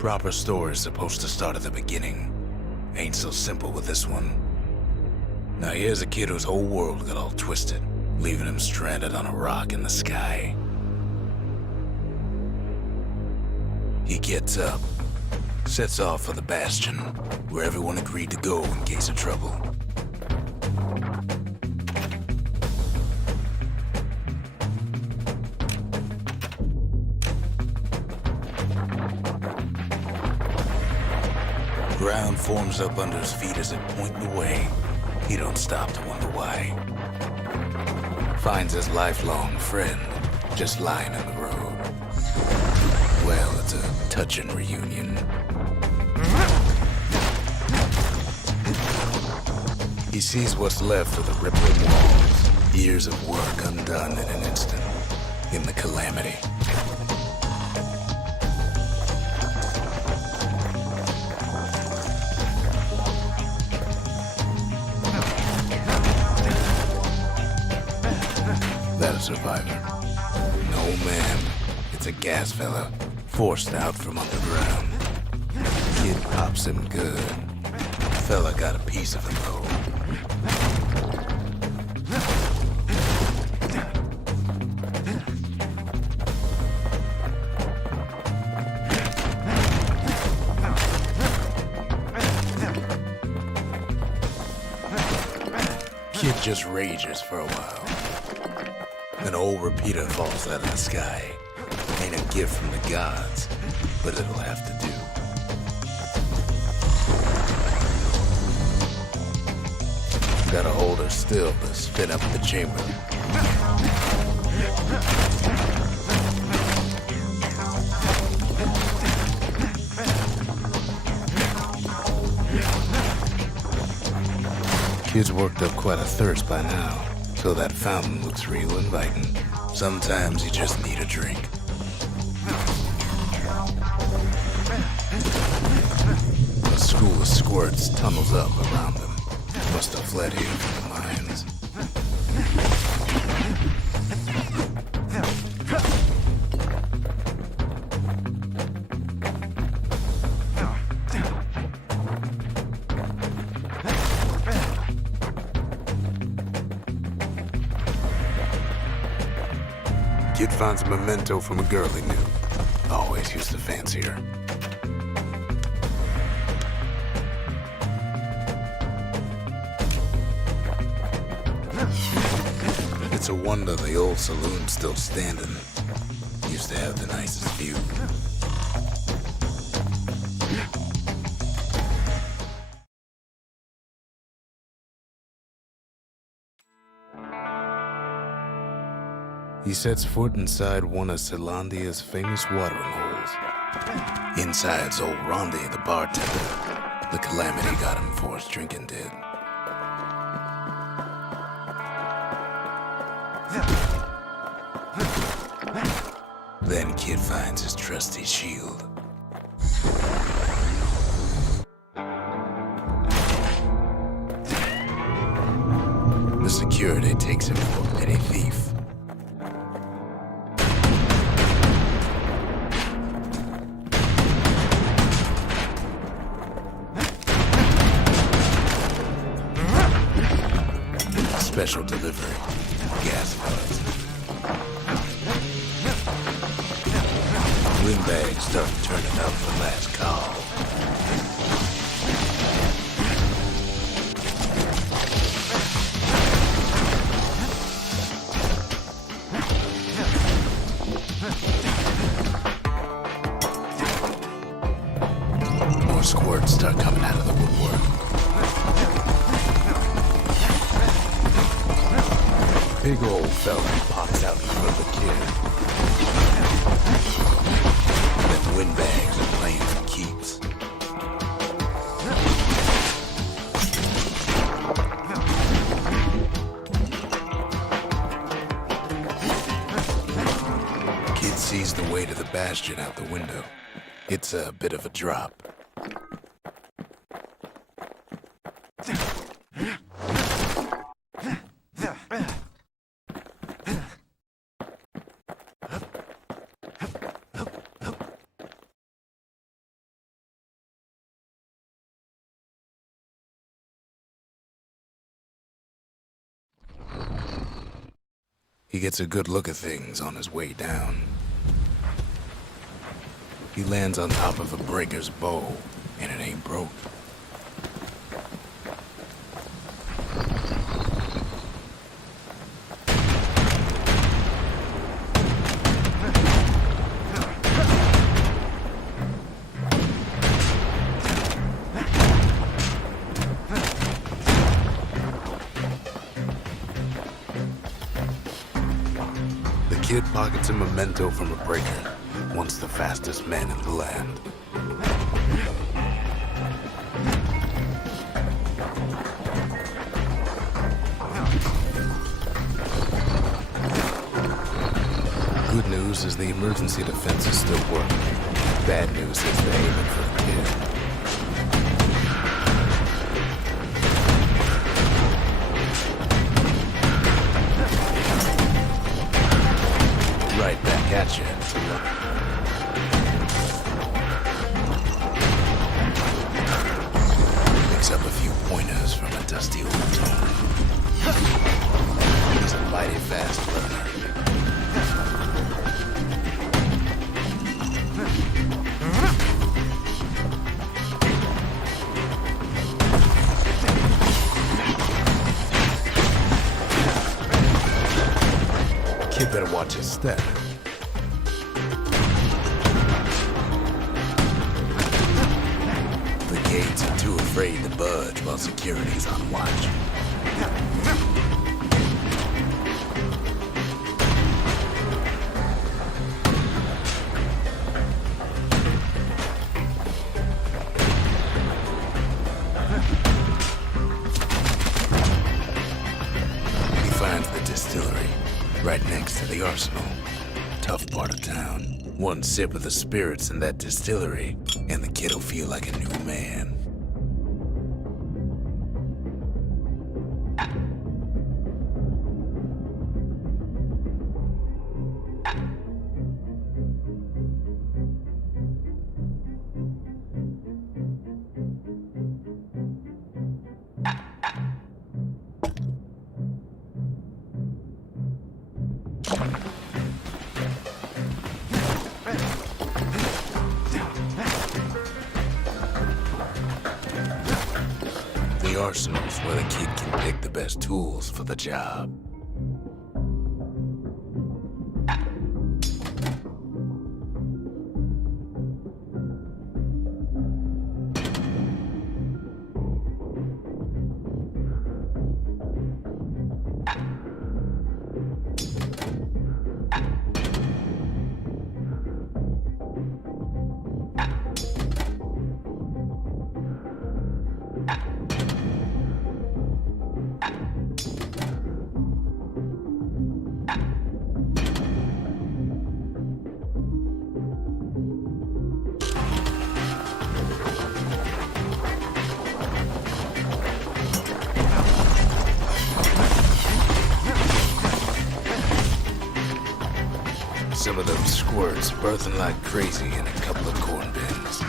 Proper story's supposed to start at the beginning. Ain't so simple with this one. Now here's a kid whose whole world got all twisted, leaving him stranded on a rock in the sky. He gets up, sets off for the Bastion, where everyone agreed to go in case of trouble. Ground forms up under his feet as it pointing away. He don't stop to wonder why. Finds his lifelong friend just lying in the road. Well, it's a touching reunion. He sees what's left of the rippling walls, years of work undone in an instant, in the Calamity. That a survivor? No, man. It's a gas fella, forced out from underground. Kid pops him good. Fella got a piece of him, though. Kid just rages for a while. An old repeater falls out of the sky. Ain't a gift from the gods, but it'll have to do. Gotta hold her still to spin up the chamber. Kid's worked up quite a thirst by now. So that fountain looks real inviting. Sometimes you just need a drink. A school of squirts tunnels up around them. Must have fled here from the mines. Kid finds a memento from a girl he knew. Always used to fancy her. It's a wonder the old saloon's still standing. Used to have the nicest view. He sets foot inside one of Celandia's famous watering holes. Inside's old Rondi, the bartender. The Calamity got him for his drinking did. Then Kid finds his trusty shield. The security takes him for a petty thief. Special delivery. Gas pellets. Windbags start turning up the last call. More squirts start coming out of the woodwork. Big old fella pops out in front of the kid. Them windbags are playing for keeps. Kid sees the way to the Bastion out the window. It's a bit of a drop. He gets a good look at things on his way down. He lands on top of a breaker's bow, and it ain't broke. The kid pockets a memento from a breaker, once the fastest man in the land. Good news is the emergency defenses still work. Bad news is they're aiming for the kid. Right back at you. Picks up a few pointers from a dusty old tome. He's a mighty fast learner. Kid better watch his step. The gates are too afraid to budge while security's on watch. He finds the distillery right next to the arsenal. Tough part of town. One sip of the spirits in that distillery, and the kid'll feel like a new man. The arsenal's where the kid can pick the best tools for the job. Some of them squirts birthing like crazy in a couple of corn bins.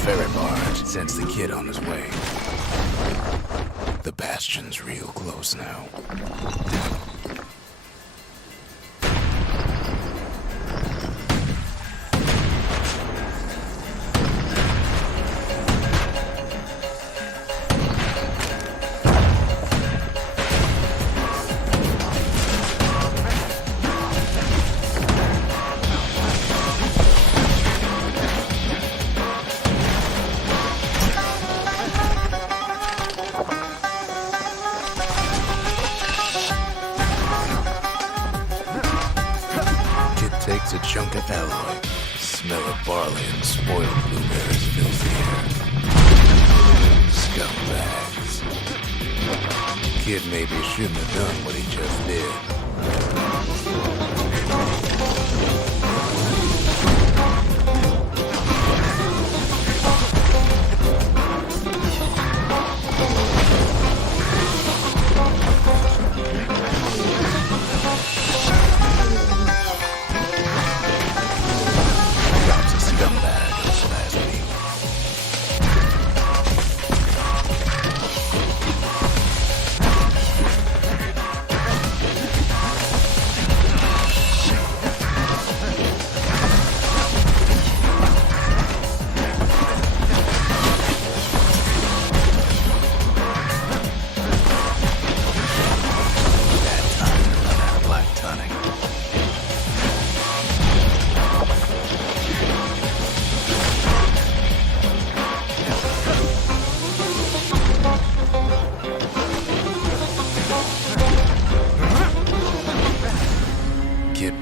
Ferry barge sends the kid on his way. The Bastion's real close now. takes a chunk of alloy. Smell of barley and spoiled blueberries fills the air. Scumbags. Kid maybe shouldn't have done what he just did.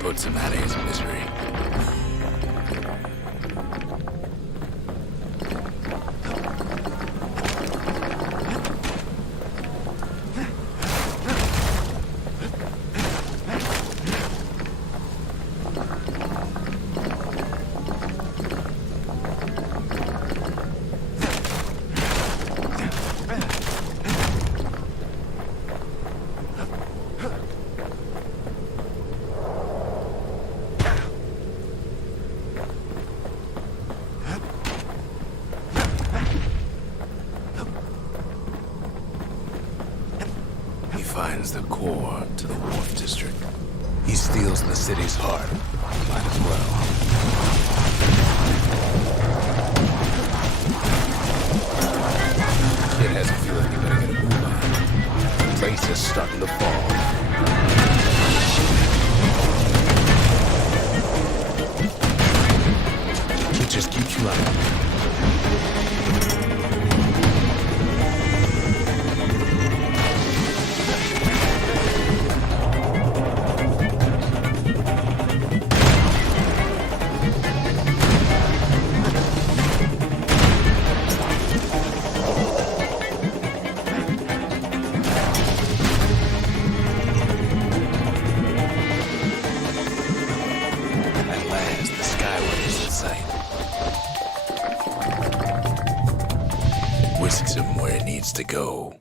Puts him out of his misery. Finds the core to the wharf district. He steals the city's heart. Might as well. Kid has a feeling you better get a move on. The place is starting to fall. It just keeps running. Whisks him where he needs to go.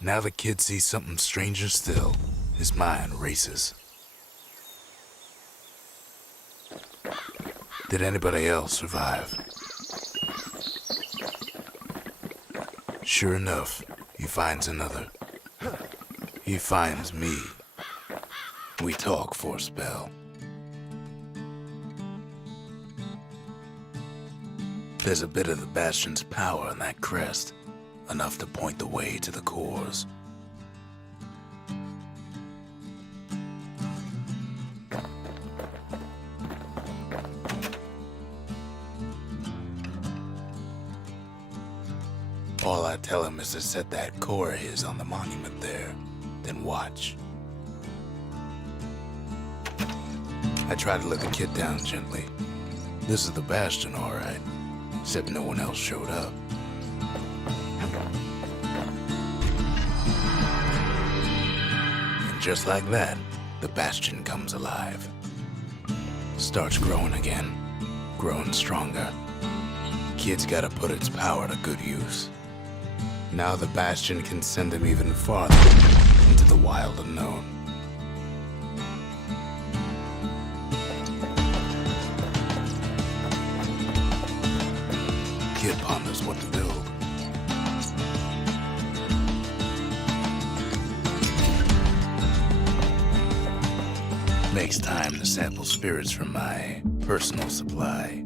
Now the kid sees something stranger still. His mind races. Did anybody else survive? Sure enough, he finds another. He finds me. We talk for a spell. There's a bit of the Bastion's power in that crest, enough to point the way to the cores. All I tell him is to set that core of his on the monument there, then watch. I try to let the kid down gently. This is the Bastion, all right, except no one else showed up. And just like that, the Bastion comes alive. Starts growing again, growing stronger. Kid's gotta put its power to good use. Now the Bastion can send him even farther into the wild unknown. Kid ponders what to build. Makes time to sample spirits from my personal supply.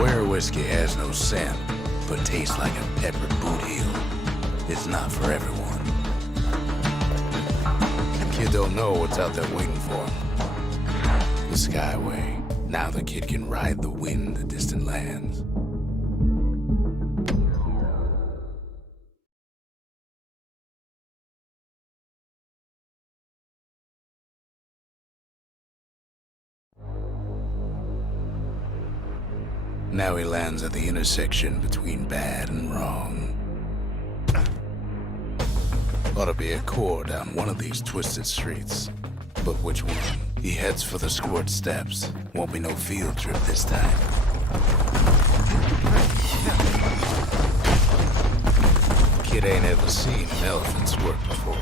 Where whiskey has no scent, but tastes like a peppered boot heel, it's not for everyone. The kid don't know what's out there waiting for him. The Skyway. Now the kid can ride the wind to distant lands. Now he lands at the intersection between bad and wrong. Ought to be a core down one of these twisted streets. But which one? He heads for the squirt steps. Won't be no field trip this time. Kid ain't ever seen an elephant's work before.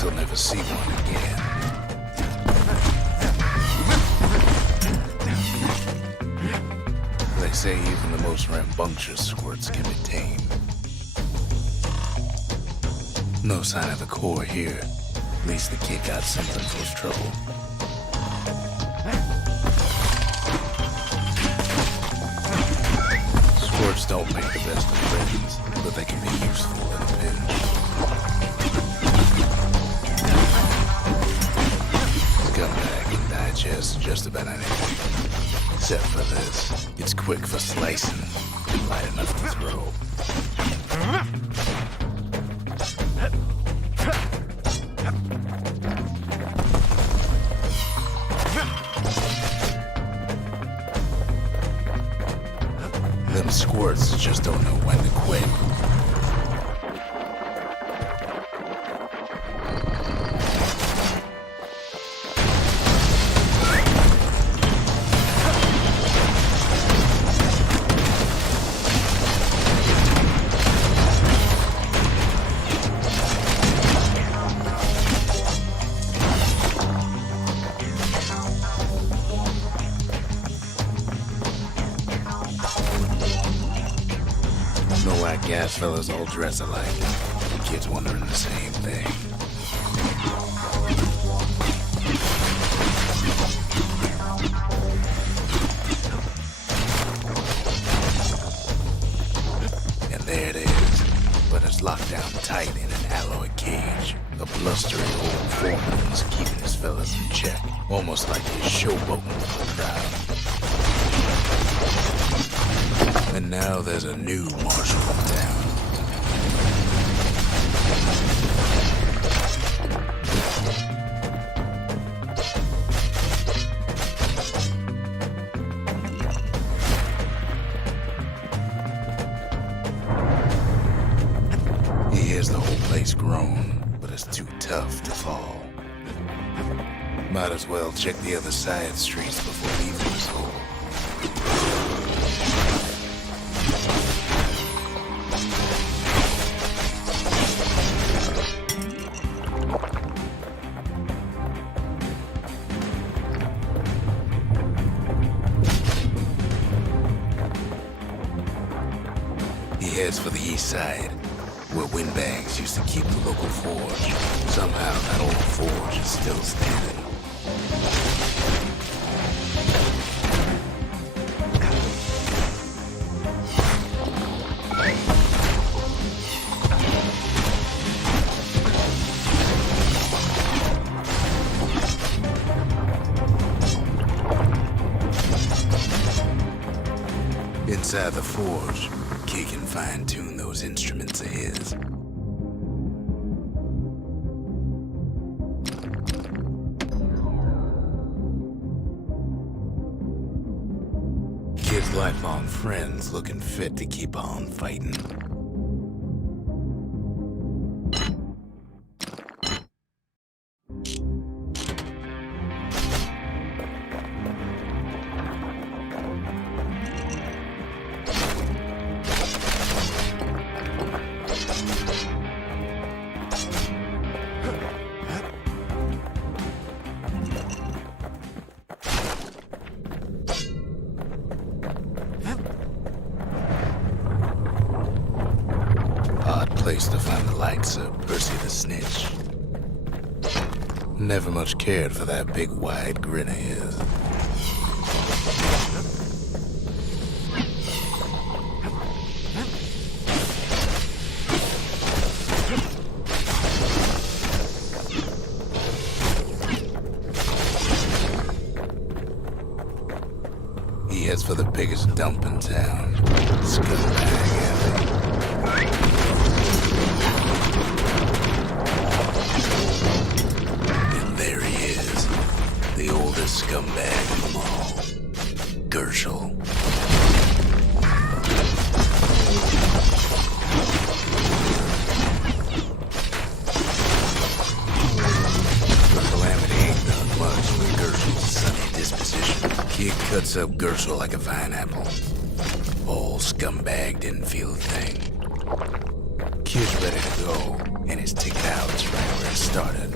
He'll never see one again. They say even the most rambunctious squirts can be tamed. No sign of a core here. At least the kid got something for his trouble. Squirts don't make the best of friends, but they can be useful in a pinch. Scumbag can digest just about anything. Except for this. It's quick for slicing, light enough to throw. Them squirts just don't know when to quit. Gas fellas all dress alike. The kids wondering the same thing. And there it is. But it's locked down tight in an alloy cage. The blustery old foreman's keeping his fellas in check. Almost like he's showboating for the crowd. And now there's a new marshal in town. He hears the whole place groan, but it's too tough to fall. Might as well check the other side streets before leaving his hole. Heads for the east side, where windbags used to keep the local forge. Somehow that old forge is still standing. Inside the forge, he can fine-tune those instruments of his. Kid's lifelong friends looking fit to keep on fighting. Place to find the likes of Percy the Snitch. Never much cared for that big wide grin of his. He heads for the biggest dump in town. Scumbag alley. The oldest scumbag of them all, Gershel. But Calamity ain't done much with Gershel's sunny disposition. Kid cuts up Gershel like a pineapple. Old scumbag didn't feel a thing. Kid's ready to go, and his ticket out is right where it started.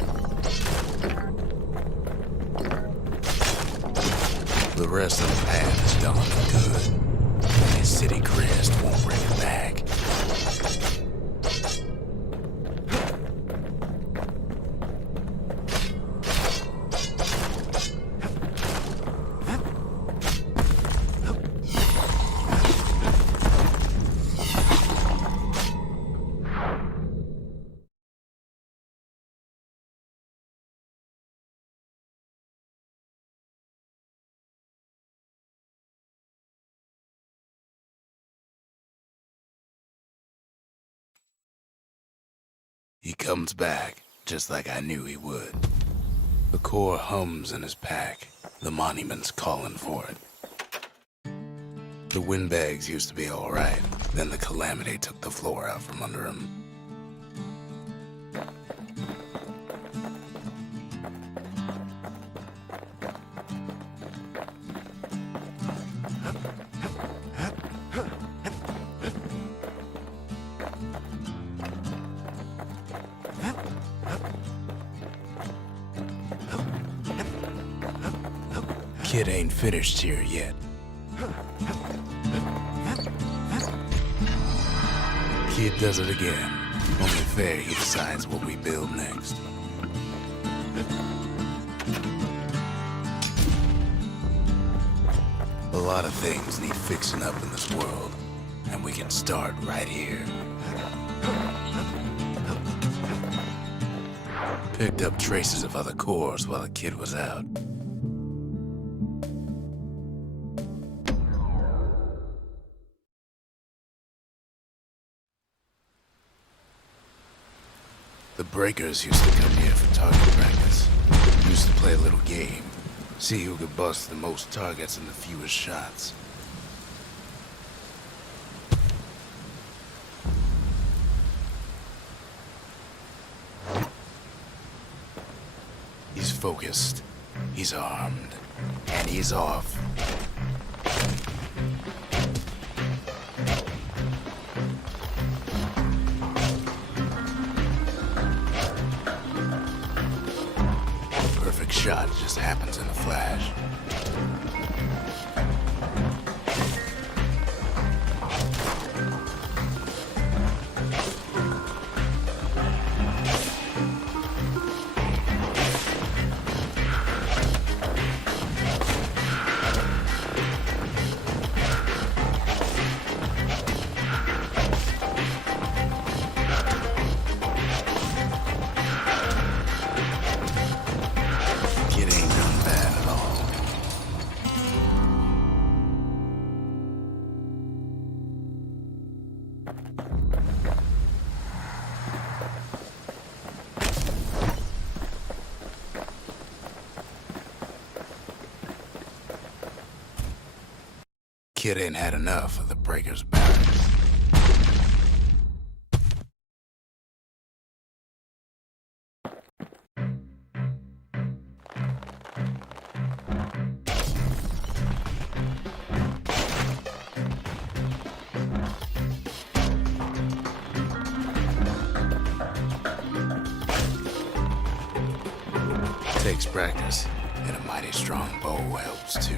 The rest of the path is done good. His city crest won't bring it back. He comes back, just like I knew he would. The core hums in his pack. The monument's calling for it. The windbags used to be all right. Then the Calamity took the floor out from under him. Kid ain't finished here yet. Kid does it again. Only fair he decides what we build next. A lot of things need fixing up in this world, and we can start right here. Picked up traces of other cores while the kid was out. The breakers used to come here for target practice. Used to play a little game. See who could bust the most targets in the fewest shots. He's focused, he's armed, and he's off. Perfect shot just happens in a flash. Kid ain't had enough of the breakers' barracks. Takes practice, and a mighty strong bow helps too.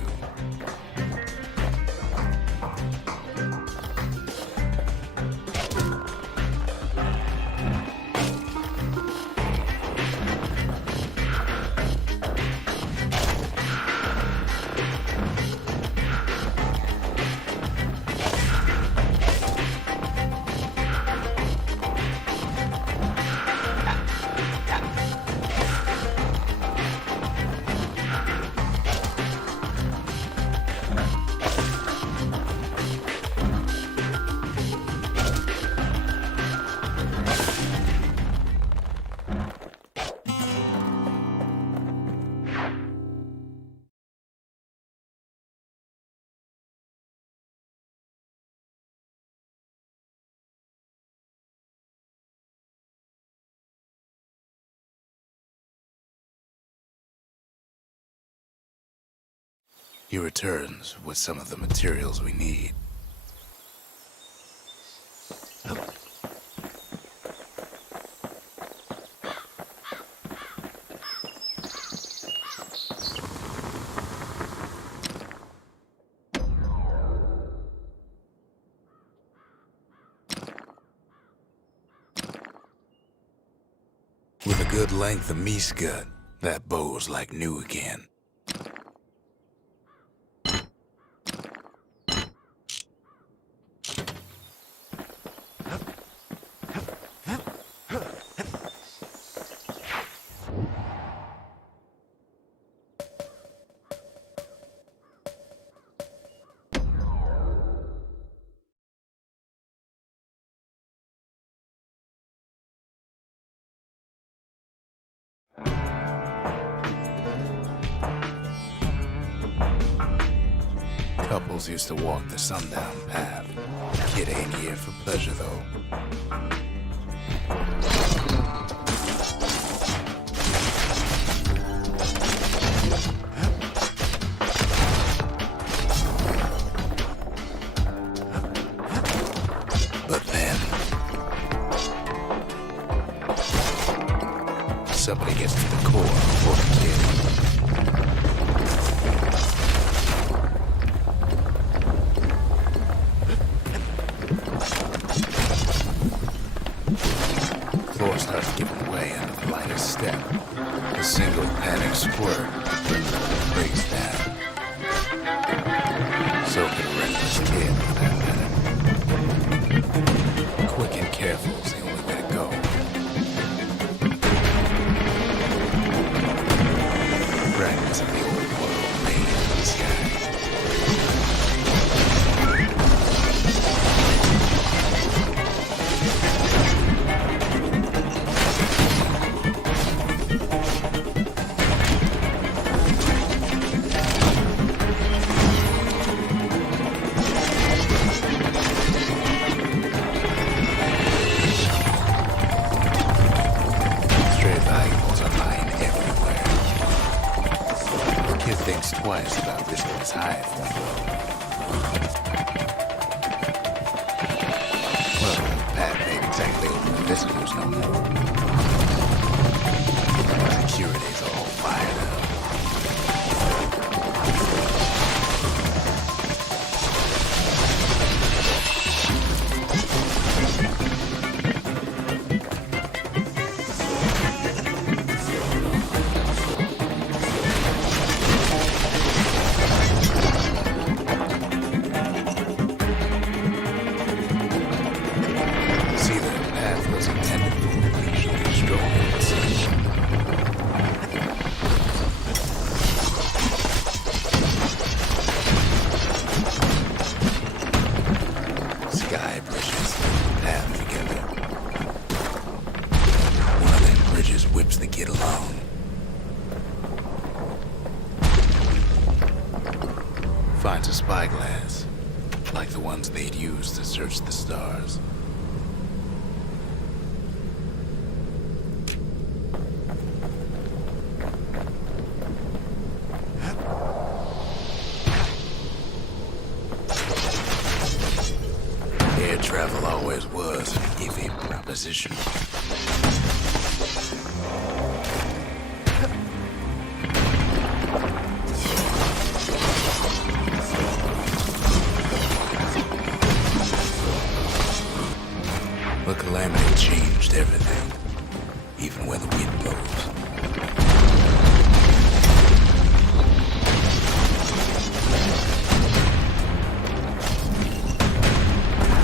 He returns with some of the materials we need. With a good length of miscut, that bow's like new again. Couples used to walk the sundown path. Kid ain't here for pleasure, though. But then somebody gets to the core before the kid. Starts giving way under the lightest step. A single panic squirt breaks down. So could a reckless kid for that matter. Quick and careful is the only way to go. Fragments of the old world made in the sky. Twice about risking his hide for a well, the path ain't exactly open to visitors no more. Security's all fired up. Finds a spyglass, like the ones they'd use to search the stars. Air travel always was an iffy proposition. The Calamity changed everything, even where the wind blows.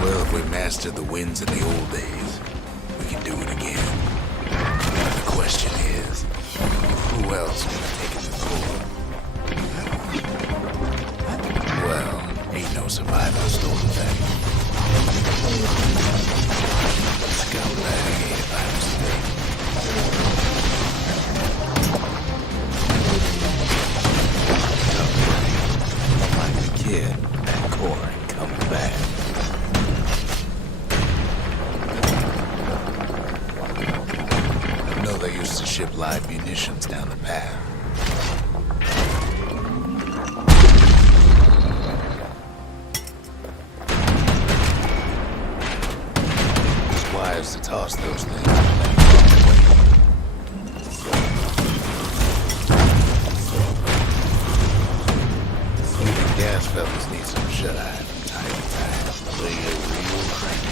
Well, if we mastered the winds in the old days, we can do it again. The question is, who else can take it to court? Well, ain't no survivor stole the thing. Scumbag, if I was there. Like the kid, that core ain't coming back. I know they used to ship live munitions down the path. wise to toss those things and let them fall away. Even gas fellas need some shut-eye from time to time. They get real cranky.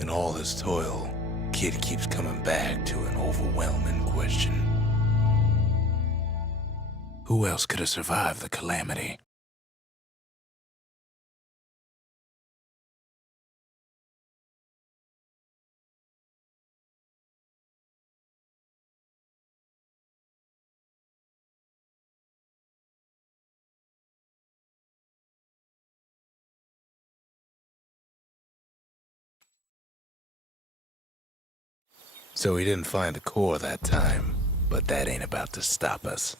In all this toil, Kid keeps coming back to an overwhelming question. Who else could have survived the Calamity? So he didn't find the core that time, but that ain't about to stop us.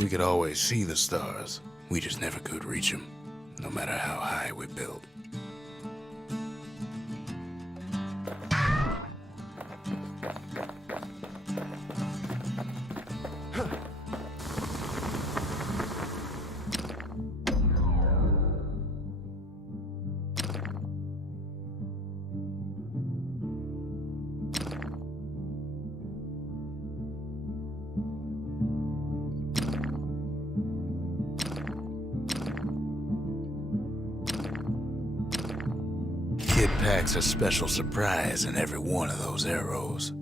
We could always see the stars, we just never could reach them, no matter how high we built. Kid packs a special surprise in every one of those arrows.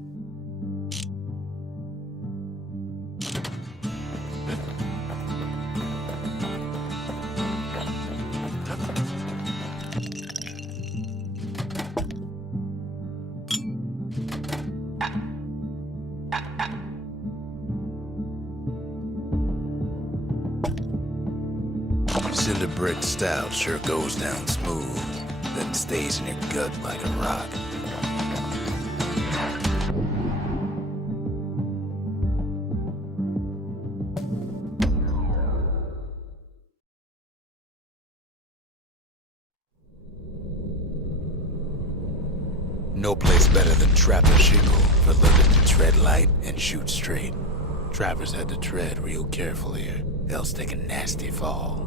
Cinder brick stout sure goes down smooth, then stays in your gut like a rock. No place better than Trapper Shingle for learning to tread light and shoot straight. Trappers had to tread real careful here, else take a nasty fall.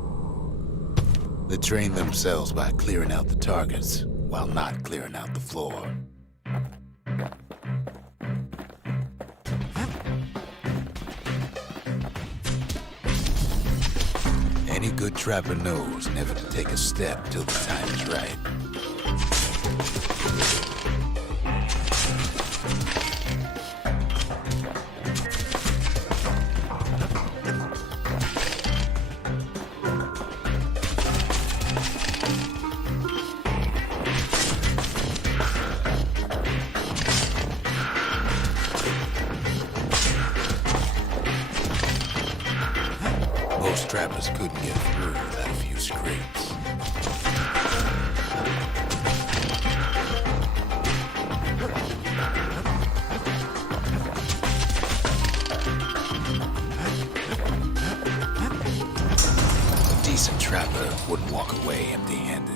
They train themselves by clearing out the targets while not clearing out the floor. Any good trapper knows never to take a step till the time is right. Most trappers couldn't get through without a few scrapes. A decent trapper wouldn't walk away empty-handed.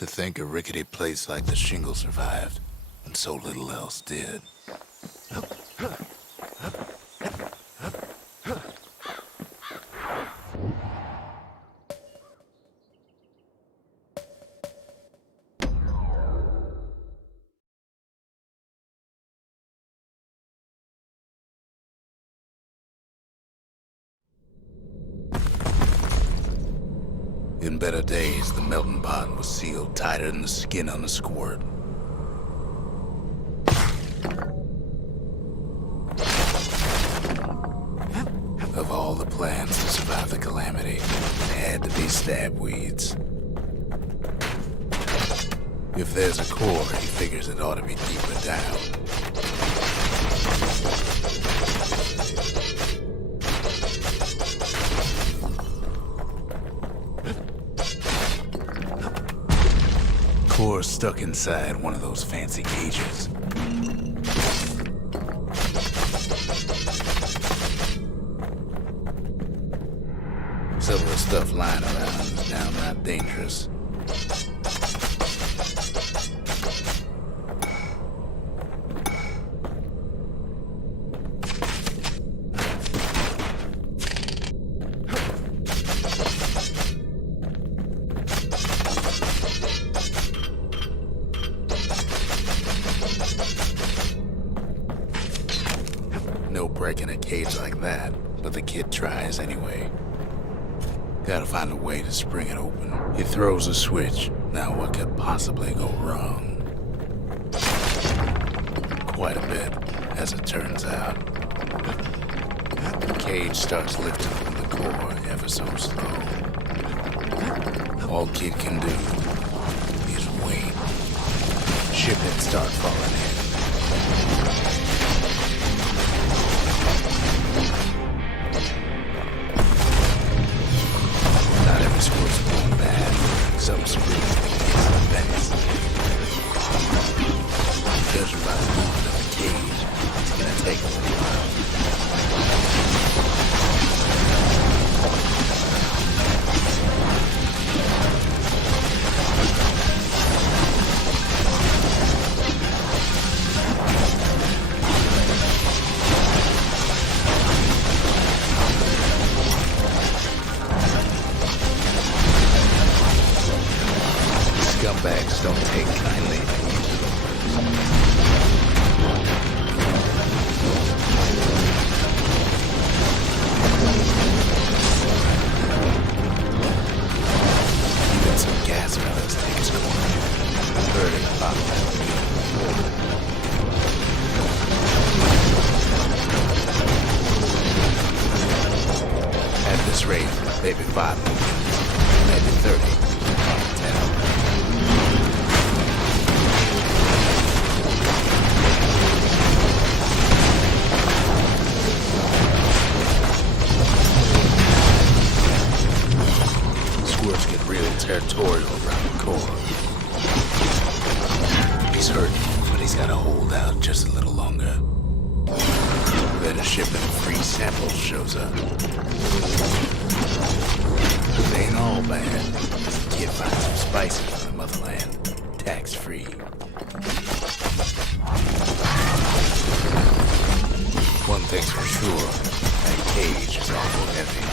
To think a rickety place like the shingle survived, and so little else did. In better days, the melting pot was sealed tighter than the skin on a squirt. Of all the plans to survive the calamity, there had to be stabweeds. If there's a core, he figures it ought to be deeper down. Core stuck inside one of those fancy cages. Some of the stuff lying around is downright dangerous. No breaking a cage like that, but the kid tries anyway. Gotta find a way to spring it open. He throws a switch. Now what could possibly go wrong? Quite a bit, as it turns out. The cage starts lifting from the core ever so slow. All kid can do is wait. Shipments start falling in. Squirt's going bad. Some springs gets the best. Judging by the movement of the cage, it's gonna take a while. Scumbags don't take kindly. Got some gas fellas take his corner. Heard it about that. At this rate, maybe 5 movies, maybe 30. 10. Squirts get real territorial around the core. He's hurt, but he's gotta hold out just a little longer. Then a shipment of free samples shows up. It ain't all bad. The kid finds some spices from the motherland, tax-free. One thing's for sure, that cage is awful heavy.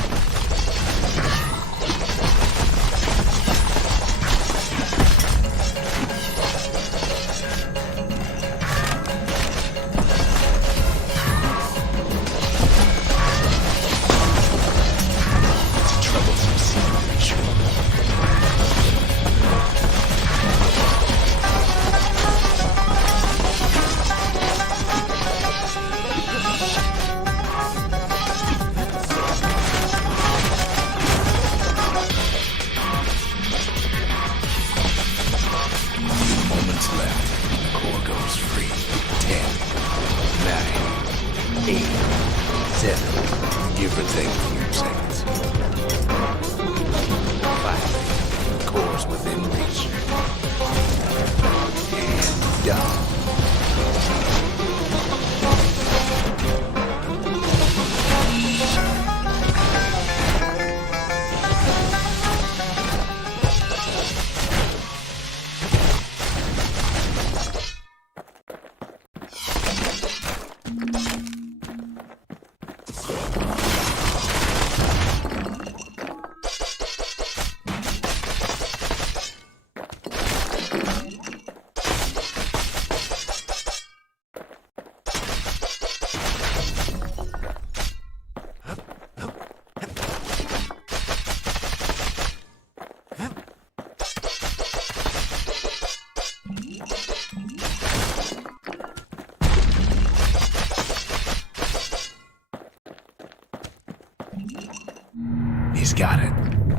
got it.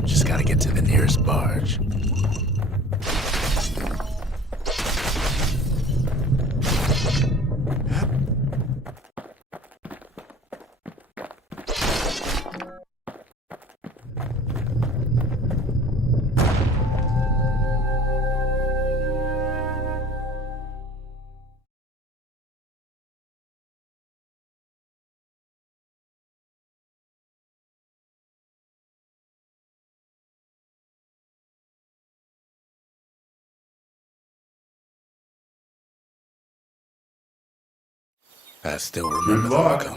Just gotta get to the nearest barge. I still remember the look on